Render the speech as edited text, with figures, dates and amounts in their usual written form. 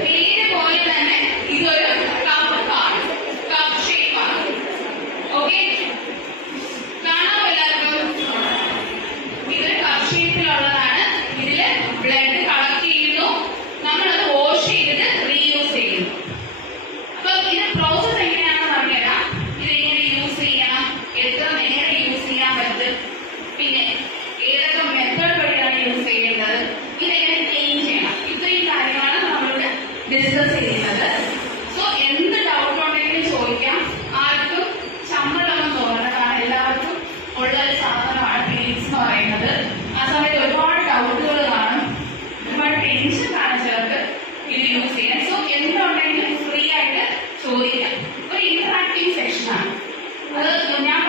പേര് പോലെ തന്നെ ഇതൊരു കപ്പാണ്, കപ്പ് ഷേപ്പാണ്. ഓക്കെ, കാണാമോ എല്ലാവർക്കും? ഇതൊരു കപ്പ് ഷേപ്പിലുള്ളതാണ്. ഇതില് ബ്ലഡ് കളക്ട് ചെയ്യുന്നു, നമ്മളത് വാഷ് ചെയ്തിട്ട് റീയൂസ് ചെയ്യുന്നു. അപ്പൊ ഇത് പ്രോസസ് എങ്ങനെയാണെന്ന് പറഞ്ഞുതരാം. ഇതെങ്ങനെ യൂസ് ചെയ്യണം, എത്ര നേരം യൂസ് ചെയ്യാൻ പറ്റും, പിന്നെ ഏതൊക്കെ മെത്തേഡ് വഴിയാണ് യൂസ് ചെയ്യേണ്ടത്, ഇതെങ്ങനെ ക്ലീൻ ചെയ്യണം, ഇത്രയും കാര്യങ്ങളാണ് നമ്മളിവിടെ ഡിസ്കസ് ചെയ്യുന്നത്. സോ എന്ത് ഡൗട്ട് ഉണ്ടെങ്കിലും ചോദിക്കാം. ആർക്കും ചമ്മലൊന്നും തോന്നണം, കാരണം എല്ലാവർക്കും ഉള്ള ഒരു സാധനമാണ് പീരീഡ്സ് എന്ന് പറയുന്നത്. ആ സമയത്ത് ഒരുപാട് ഡൗട്ടുകൾ കാണും, ഒരുപാട് ടെൻഷൻ കാണും ചിലർക്ക് ഇത് യൂസ് ചെയ്യാൻ. സോ എന്തുണ്ടെങ്കിലും ഫ്രീ ആയിട്ട് ചോദിക്കാം. ഒരു ഇന്ററാക്റ്റീവ് സെക്ഷനാണ് അത്. ഞാൻ